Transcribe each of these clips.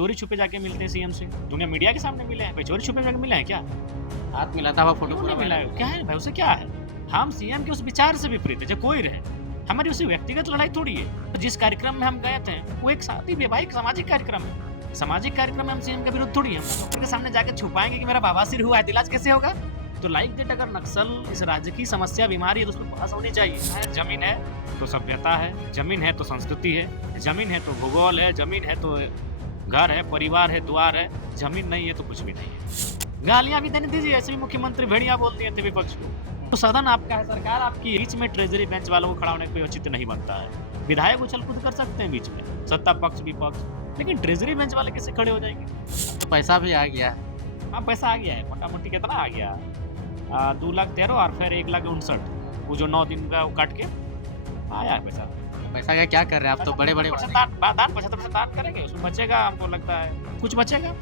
चोरी छुपे जाके मिलते हैं सीएम से। दुनिया मीडिया के सामने मिले हैं, कोई चोरी छुपे जाके मिले हैं क्या? हाथ मिलाता हुआ फोटो क्यों पूरा नहीं मिला वायरल है? हो क्या गया। है भाई, उसे क्या है? हम सीएम के उस विचार से विपरीत है, चाहे कोई रहे। हमारी उससे व्यक्तिगत लड़ाई थोड़ी है। तो जिस कार्यक्रम में हम गए थे, वो एक शादी वैवाहिक सामाजिक कार्यक्रम है। सामाजिक कार्यक्रम में हम सीएम के विरुद्ध थोड़ी हैं। हम डॉक्टर के सामने जाके छुपाएँगे कि मेरा बवासीर हुआ है, तो इलाज कैसे होगा? तो लाइक दैट अगर नक्सल इस राज्य की समस्या, बीमारी है, तो उसपे बहस होनी चाहिए। ज़मीन है, तो सभ्यता है, ज़मीन है, तो संस्कृति है, ज़मीन है, तो भूगोल है, ज़मीन है, तो घर है, परिवार है, द्वार है, ज़मीन नहीं है, तो कुछ भी नहीं है। गालियाँ भी देने दीजिए, ऐसे भी मुख्यमंत्री भेड़िया बोल दिए थे विपक्ष को। तो सदन आपका है, सरकार आपकी है, बीच में ट्रेजरी बेंच वालों को खड़ा होने का कोई औचित्य नहीं बनता है। विधायक उछल-कूद कर सकते हैं बीच में, सत्ता पक्ष, विपक्ष, लेकिन ट्रेजरी बेंच वाले कैसे खड़े हो जाएँगे? तो पैसा भी आ गया है। हाँ, पैसा आ गया है, मोटा-मोटी कितना आ गया? 2,13,000 और फिर 1,59,000 वो जो 9 दिन का वो काट के आया है पैसा। पैसा का क्या कर रहे हैं आप तो बड़े-बड़े 75% वादे दान दान 75% दान करेंगे, उसमें बचेगा हमको लगता है, कुछ बचेगा।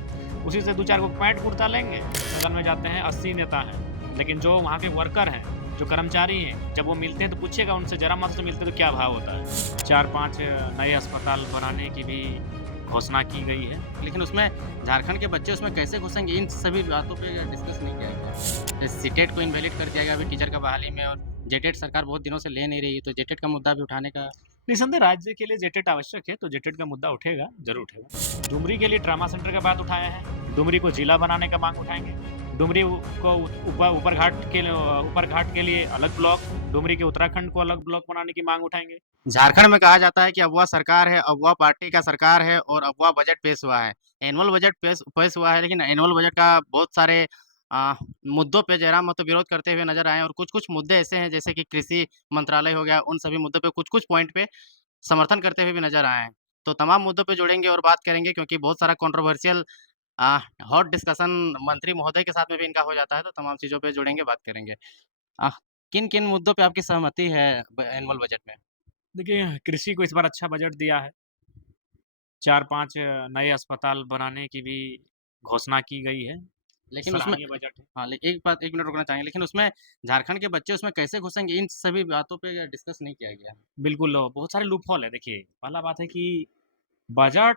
उसी से 2-4 गो पैंट कुर्ता लेंगे, सदन में जाते हैं 80 नेता हैं, लेकिन जो वहाँ के वर्कर हैं, जो कर्मचारी हैं, जब वो मिलते हैं तो पूछिएगा उनसे जरा मत से मिलते हैं तो क्या भाव होता है। 4-5 नए अस्पताल बनाने की भी घोषणा की गई है। लेकिन उसमें झारखंड के बच्चे उसमें कैसे घुसेंगे इन सभी बातों पे डिस्कस नहीं किया गया। सीटेट को इनवैलिड कर दिया गया अभी टीचर का बहाली में और जेटेट सरकार बहुत दिनों से ले नहीं रही है, तो जेटेट का मुद्दा भी उठाने का निसंदेह राज्य के लिए जेटेट आवश्यक है, तो जेटेट का मुद्दा उठेगा, ज़रूर उठेगा। डुमरी के लिए ट्रामा सेंटर का बात उठाया है, डुमरी को जिला बनाने का मांग उठाएँगे, डुमरी को ऊपर घाट के लिए अलग ब्लॉक, डुमरी के उत्तराखंड को अलग ब्लॉक बनाने की मांग उठाएँगे। झारखंड में कहा जाता है कि अगवा सरकार है, अगवा पार्टी का सरकार है और अगवा बजट पेश हुआ है। एनुअल बजट पेश पेश हुआ है, लेकिन एनुअल बजट का बहुत सारे अ, मुद्दों पे जयराम महतो विरोध करते हुए नज़र आए और कुछ-कुछ मुद्दे ऐसे हैं जैसे कि कृषि मंत्रालय हो गया, उन सभी मुद्दों पे कुछ-कुछ पॉइंट पे समर्थन करते हुए भी नज़र आए हैं। तो तमाम मुद्दों पे जुड़ेंगे और बात करेंगे क्योंकि बहुत सारा कंट्रोवर्शियल अ, हॉट डिस्कशन मंत्री महोदय के साथ में भी इनका हो जाता है, तो तमाम चीज़ों पे जुड़ेंगे, बात करेंगे। अ, किन-किन मुद्दों पे आपकी सहमति है एनुअल बजट में? देखिए, कृषि को इस बार अच्छा बजट दिया है, 4-5 नए अस्पताल बनाने की भी घोषणा की गई है, लेकिन उसमें सराहनीय बजट है। हाँ, ले एक बात 1 मिनट रुकना चाहेंगे, लेकिन उसमें झारखंड के बच्चे उसमें कैसे घुसेंगे, इन सभी बातों पे डिस्कस नहीं किया गया है। बिल्कुल, बहुत सारे लूपहोल है देखिए, पहला बात है कि बजट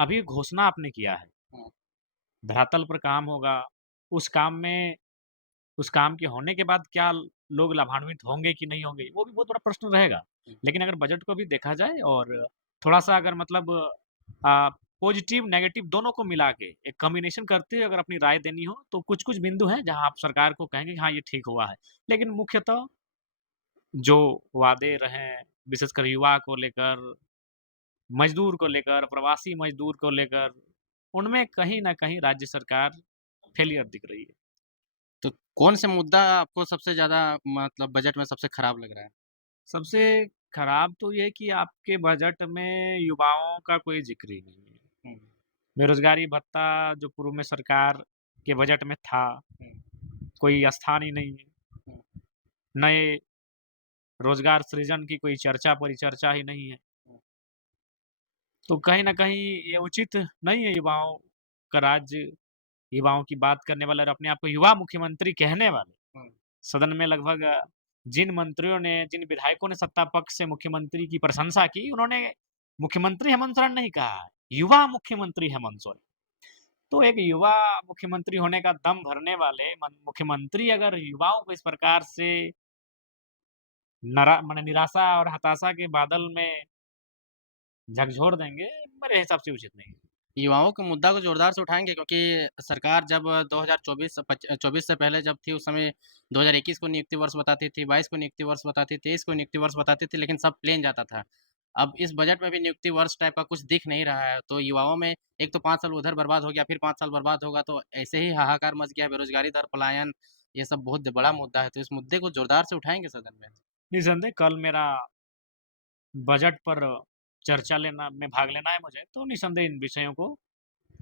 अभी घोषणा आपने किया है, हुँ, धरातल पर काम होगा, उस काम में उस काम के होने के बाद क्या लोग लाभान्वित होंगे कि नहीं होंगे, वो भी बहुत बड़ा प्रश्न रहेगा। हुँ। लेकिन अगर बजट को भी देखा जाए और थोड़ा-सा अगर मतलब अ, पॉजिटिव, नेगेटिव दोनों को मिला के एक कॉम्बिनेशन करते हुए अगर अपनी राय देनी हो, तो कुछ-कुछ बिंदु हैं जहाँ आप सरकार को कहेंगे कि हाँ, ये ठीक हुआ है। लेकिन मुख्यतः जो वादे रहे, विशेषकर युवा को लेकर, मज़दूर को लेकर, प्रवासी मज़दूर को लेकर, उनमें कहीं न कहीं राज्य सरकार फेलियर दिख रही है। तो कौन से मुद्दा आपको सबसे ज़्यादा मतलब बजट में सबसे खराब लग रहा है? सबसे खराब तो ये है कि आपके बजट में युवाओं का कोई ज़िक्र ही नहीं है। हुँ, बेरोज़गारी भत्ता जो पूर्व में सरकार के बजट में था, हुँ, कोई स्थान ही नहीं है। हुँ, नए रोज़गार सृजन की कोई चर्चा परिचर्चा ही नहीं है। हुँ, तो कहीं न कहीं ये उचित नहीं है युवाओं का राज्य, युवाओं की बात करने वाले और अपने आप को युवा मुख्यमंत्री कहने वाले। हुँ। सदन में लगभग जिन मंत्रियों ने, जिन विधायकों ने सत्ता पक्ष से मुख्यमंत्री की प्रशंसा की, उन्होंने मुख्यमंत्री हेमंत सोरेन नहीं कहा है, युवा मुख्यमंत्री हेमंत सोरेन। तो एक युवा मुख्यमंत्री होने का दम भरने वाले मुख्यमंत्री अगर युवाओं को इस प्रकार से माने निराशा और हताशा के बादल में झकझोर देंगे, मेरे हिसाब से उचित नहीं है। युवाओं के मुद्दा को जोरदार से उठाएँगे क्योंकि सरकार जब 24 से पहले जब थी उस समय 2021 को नियुक्ति वर्ष बताती थी, 22 को नियुक्ति वर्ष बताती थी, 23 को नियुक्ति वर्ष बताती थी, लेकिन सब प्लेन जाता था। अब इस बजट में भी नियुक्ति वर्ष टाइप का कुछ दिख नहीं रहा है, तो युवाओं में एक तो 5 साल उधर बर्बाद हो गया, फिर 5 साल बर्बाद होगा, तो ऐसे ही हाहाकार मच गया, बेरोज़गारी दर, पलायन, ये सब बहुत बड़ा मुद्दा है, तो इस मुद्दे को जोरदार से उठाएँगे सदन में? निस्संदेह कल मेरा बजट पर चर्चा लेना में भाग लेना है मुझे, तो निस्संदेह इन विषयों को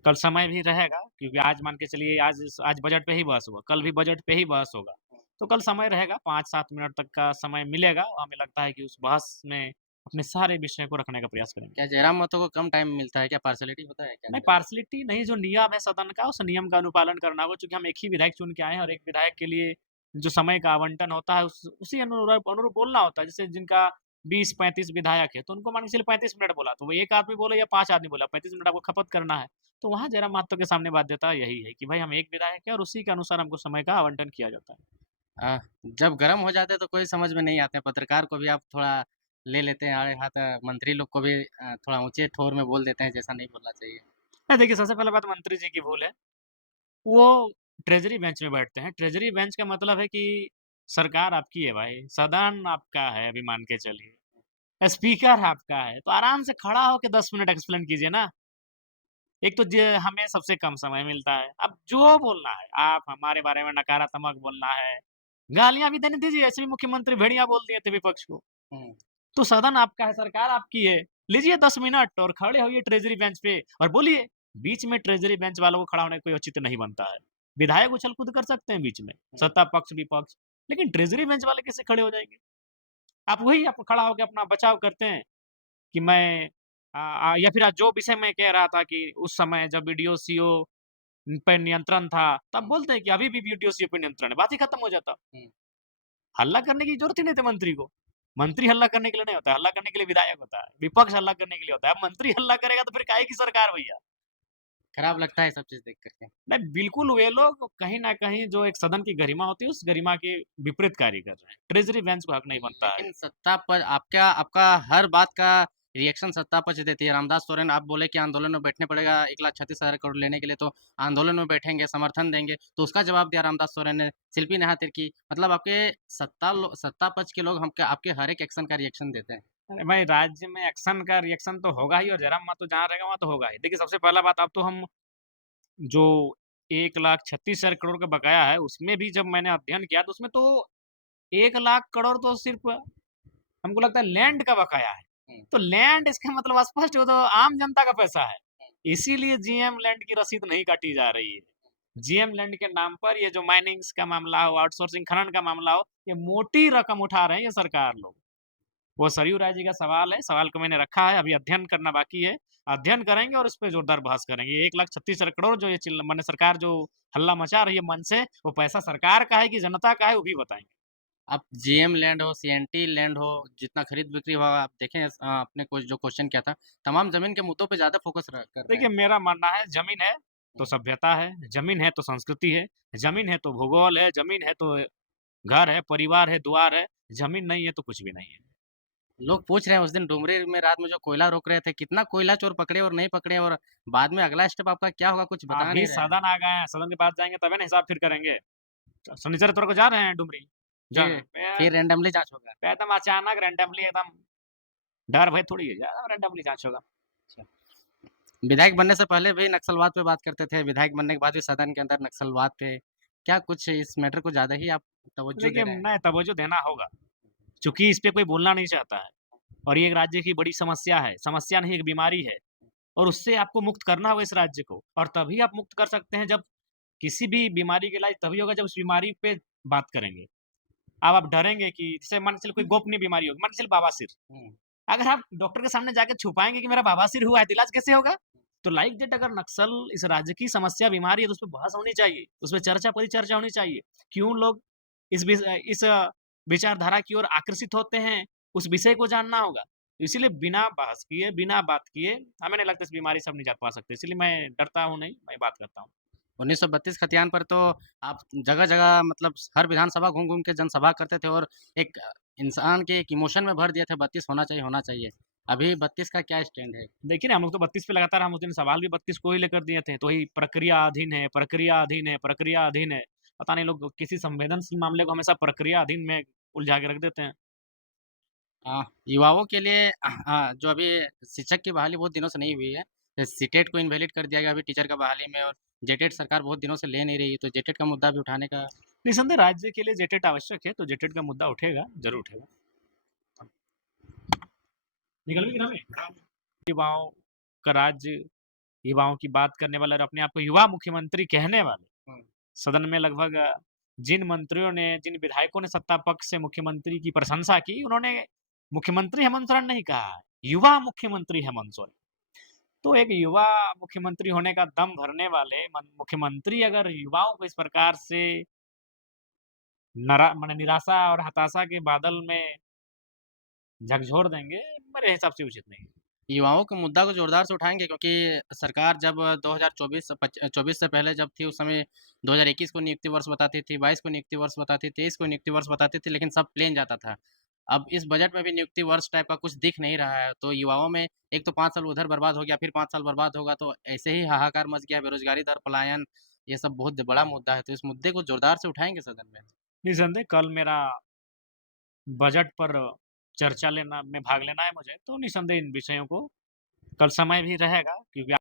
कल समय भी रहेगा क्योंकि आज मान के चलिए आज बजट पे ही बहस हुआ, कल भी बजट पे ही बहस होगा। तो कल समय रहेगा 5-7 मिनट तक का समय मिलेगा, हमें लगता है कि उस बहस में अपने सारे विषय को रखने का प्रयास करेंगे। क्या जयराम महतो को कम टाइम मिलता है क्या? पार्शियलिटी होता है क्या नहीं, इनका? पार्शलिटी नहीं, जो नियम है सदन का, उस नियम का अनुपालन करना होगा चूँकि हम एक ही विधायक चुन के आए हैं और एक विधायक के लिए जो समय का आवंटन होता है उसी अनुरूप अनुरूप बोलना होता है। जैसे जिनका 20-35 विधायक है, तो उनको मान के चलिए 35 मिनट बोला, तो वो 1 आदमी बोले या 5 आदमी बोला, 35 मिनट आपको खपत करना है। तो वहाँ जयराम महतो के सामने बाध्यता यही है कि भाई हम एक विधायक हैं और उसी के अनुसार हमको समय का आवंटन किया जाता है। जब गरम हो जाते हैं तो कोई समझ में नहीं आते हैं, पत्रकार को भी आप थोड़ा ले लेते हैं आड़े हाथ, मंत्री लोग को भी थोड़ा ऊँचे ठोर में बोल देते हैं जैसा नहीं बोलना चाहिए। नहीं देखिए, सबसे पहले बात मंत्री जी की भूल है। वो ट्रेज़री बेंच में बैठते हैं। ट्रेज़री बेंच का मतलब है कि सरकार आपकी है भाई, सदन आपका है अभी मान के चलिए। स्पीकर आपका है, तो आराम से खड़ा होके 10 मिनट एक्सप्लेन कीजिए ना। एक तो हमें सबसे कम समय मिलता है। अब जो बोलना है, आप हमारे बारे में नकारात्मक बोलना है, गालियाँ भी देने दीजिए, ऐसे भी मुख्यमंत्री भेड़िया बोल दिए थे विपक्ष को। हुँ, तो सदन आपका है, सरकार आपकी है। लीजिए 10 मिनट और खड़े होइए ट्रेज़री बेंच पे और बोलिए। बीच में ट्रेज़री बेंच वालों को खड़ा होने का कोई औचित्य नहीं बनता है। विधायक उछल-कूद कर सकते हैं बीच में, हुँ। सत्ता पक्ष, विपक्ष, लेकिन ट्रेज़री बेंच वाले कैसे खड़े हो जाएँगे? आप खड़ा होके अपना बचाव करते हैं कि मैं या फिर जो विषय मैं कह रहा था कि उस समय जब वीडियो सीओ पे नियंत्रण था, तब हुँ, बोलते हैं कि अभी भी वीडियो सीओ पे नियंत्रण है, बात ही खत्म हो जाता। हुँ। हल्ला करने की ज़रूरत ही नहीं थी मंत्री को। मंत्री हल्ला करने के लिए नहीं होता है, हल्ला करने के लिए विधायक होता है, विपक्ष हल्ला करने के लिए होता है। अब मंत्री हल्ला करेगा तो फिर काहे की सरकार भैया? खराब लगता है सब चीज़ देख कर के। नहीं, बिल्कुल वे लोग कहीं न कहीं जो एक सदन की गरिमा होती है, उस गरिमा के विपरीत कार्य कर रहे हैं। ट्रेज़री बेंच को हक नहीं बनता है। लेकिन सत्ता पर आपका आपका हर बात का रिएक्शन सत्ता पक्ष देती है। रामदास सोरेन आप बोले कि आंदोलन में बैठने पड़ेगा 1,36,000 करोड़ लेने के लिए, तो आंदोलन में बैठेंगे, समर्थन देंगे। तो उसका जवाब दिया रामदास सोरेन ने, शिल्पी नेहा तिर्की। मतलब आपके सत्ता पक्ष के लोग हमके आपके हर एक एक्शन का रिएक्शन देते हैं। अरे भाई, राज्य में एक्शन का रिएक्शन तो होगा ही और जयराम मातो जहाँ रहेगा वहाँ तो होगा ही। देखिए, सबसे पहला बात अब तो हम जो 1,36,000 करोड़ का बकाया है, उसमें भी जब मैंने अध्ययन किया तो उसमें तो 1,00,000 करोड़ तो सिर्फ़ हमको लगता है लैंड का बकाया है। हुँ, तो लैंड इसका मतलब स्पष्ट वो तो आम जनता का पैसा है। इसीलिए जीएम लैंड की रसीद नहीं काटी जा रही है। जीएम लैंड के नाम पर ये जो माइनिंग्स का मामला हो, आउटसोर्सिंग खनन का मामला हो, ये मोटी रकम उठा रहे हैं ये सरकार लोग। वो सरयू राय जी का सवाल है, सवाल को मैंने रखा है, अभी अध्ययन करना बाकी है। अध्ययन करेंगे और इस पे जोरदार बहस करेंगे। 1,36,000 करोड़ जो ये माने सरकार जो हल्ला मचा रही है मन से, वो पैसा सरकार का है कि जनता का है, वो भी बताएँगे। आप जीएम लैंड हो, सीएनटी लैंड हो, जितना खरीद-बिक्री हुआ आप देखें, आपने कुछ जो क्वेश्चन किया था, तमाम ज़मीन के मुद्दों पे ज़्यादा फ़ोकस कर रहे देखिए, हैं। मेरा मानना है ज़मीन है, तो हुँ। सभ्यता है, ज़मीन है तो संस्कृति है, ज़मीन है तो भूगोल है, ज़मीन है तो घर है, परिवार है, द्वार है, ज़मीन नहीं है तो कुछ भी नहीं है। लोग पूछ रहे हैं उस दिन डुमरी में रात में जो कोयला रोक रहे थे, कितना कोयला चोर पकड़े और नहीं पकड़े, और बाद में अगला स्टेप आपका क्या होगा कुछ बता अभी नहीं रहे हैं। सदन आ गए हैं, सदन के पास जाएँगे तभी ना हिसाब फिर करेंगे। शनिचर इतवार को जा रहे हैं डुमरी, फिर फिर रैंडमली जाँच होगा। एकदम अचानक रैंडमली एकदम डर भय थोड़ी है, रैंडमली जाँच होगा। अच्छा। विधायक बनने से पहले भी नक्सलवाद पे बात करते थे, विधायक बनने के बाद भी सदन के अंदर नक्सलवाद पे, क्या कुछ इस मैटर को ज़्यादा ही आप तवज्जो दे देखिए, रहे हैं? नहीं तवज्जो देना होगा, चूँकि इस पे कोई बोलना नहीं चाहता है और ये एक राज्य की बड़ी समस्या है, समस्या नहीं एक बीमारी है और उससे आपको मुक्त करना होगा इस राज्य को और तभी आप मुक्त कर सकते हैं जब किसी भी बीमारी का इलाज तभी होगा जब उस बीमारी पे बात करेंगे। अब आप डरेंगे कि जैसे मान के चलो कोई गोपनीय बीमारी होगी, मान के चलो बवासीर। हुँ, अगर आप डॉक्टर के सामने जाके छुपाएँगे कि मेरा बवासीर हुआ है, तो इलाज कैसे होगा? तो लाइक दैट अगर नक्सल इस राज्य की समस्या बीमारी है, तो उसपे बहस होनी चाहिए, उसपे चर्चा परिचर्चा होनी चाहिए। क्यों लोग इस विचारधारा की ओर आकर्षित होते हैं, उस विषय को जानना होगा। इसीलिए बिना बहस किए, बिना बात किए, हमें नहीं लगता इस बीमारी से हम निजात पा सकते। इसलिए मैं डरता हूँ नहीं, मैं बात करता हूँ। 1932 खतियान पर तो आप जगह-जगह मतलब हर विधानसभा घूम-घूम के जनसभा करते थे और एक इंसान के एक इमोशन में भर दिए थे 32 होना चाहिए, होना चाहिए। अभी 32 का क्या स्टैंड है? देखिए ना, हम लोग तो 32 पे लगातार हम उस दिन सवाल भी 32 को ही लेकर दिए थे, तो वही प्रक्रियाधीन है, प्रक्रियाधीन है, प्रक्रियाधीन है। पता नहीं लोग किसी संवेदनशील मामले को हमेशा प्रक्रियाधीन में उलझा के रख देते हैं। युवाओं के लिए जो अभी शिक्षक की बहाली बहुत दिनों से नहीं हुई है। सीटेट को इनवैलिड कर दिया गया अभी टीचर का बहाली में, और जेटेट सरकार बहुत दिनों से ले नहीं रही है, तो जेटेट का मुद्दा भी उठाने का। निस्संदेह राज्य के लिए जेटेट आवश्यक है, तो जेटेट का मुद्दा उठेगा, ज़रूर उठेगा। निकल भी ग्रामीण युवाओं का राज्य, युवाओं की बात करने वाले और अपने आप को युवा मुख्यमंत्री कहने वाले हुँ, सदन में लगभग जिन मंत्रियों ने, जिन विधायकों ने सत्ता पक्ष से मुख्यमंत्री की प्रशंसा की, उन्होंने मुख्यमंत्री हेमंत सोरेन नहीं कहा है, युवा मुख्यमंत्री हेमंत सोरेन। तो एक युवा मुख्यमंत्री होने का दम भरने वाले मुख्यमंत्री अगर युवाओं को इस प्रकार से माने निराशा और हताशा के बादल में झकझोर देंगे, मेरे हिसाब से उचित नहीं है। युवाओं के मुद्दा को जोरदार से उठाएँगे क्योंकि सरकार जब 2024 24 से पहले जब थी उस समय 2021 को नियुक्ति वर्ष बताती थी, 22 को नियुक्ति वर्ष बताती थी, 23 को नियुक्ति वर्ष बताती थी, लेकिन सब प्लेन जाता था। अब इस बजट में भी नियुक्ति वर्ष टाइप का कुछ दिख नहीं रहा है, तो युवाओं में एक तो 5 साल उधर बर्बाद हो गया, फिर 5 साल बर्बाद होगा, तो ऐसे ही हाहाकार मच गया, बेरोज़गारी दर, पलायन, ये सब बहुत बड़ा मुद्दा है, तो इस मुद्दे को जोरदार से उठाएँगे सदन में। निसंदेह कल मेरा बजट पर चर्चा लेना में भाग लेना है मुझे, तो निसंदेह इन विषयों को कल समय भी रहेगा क्योंकि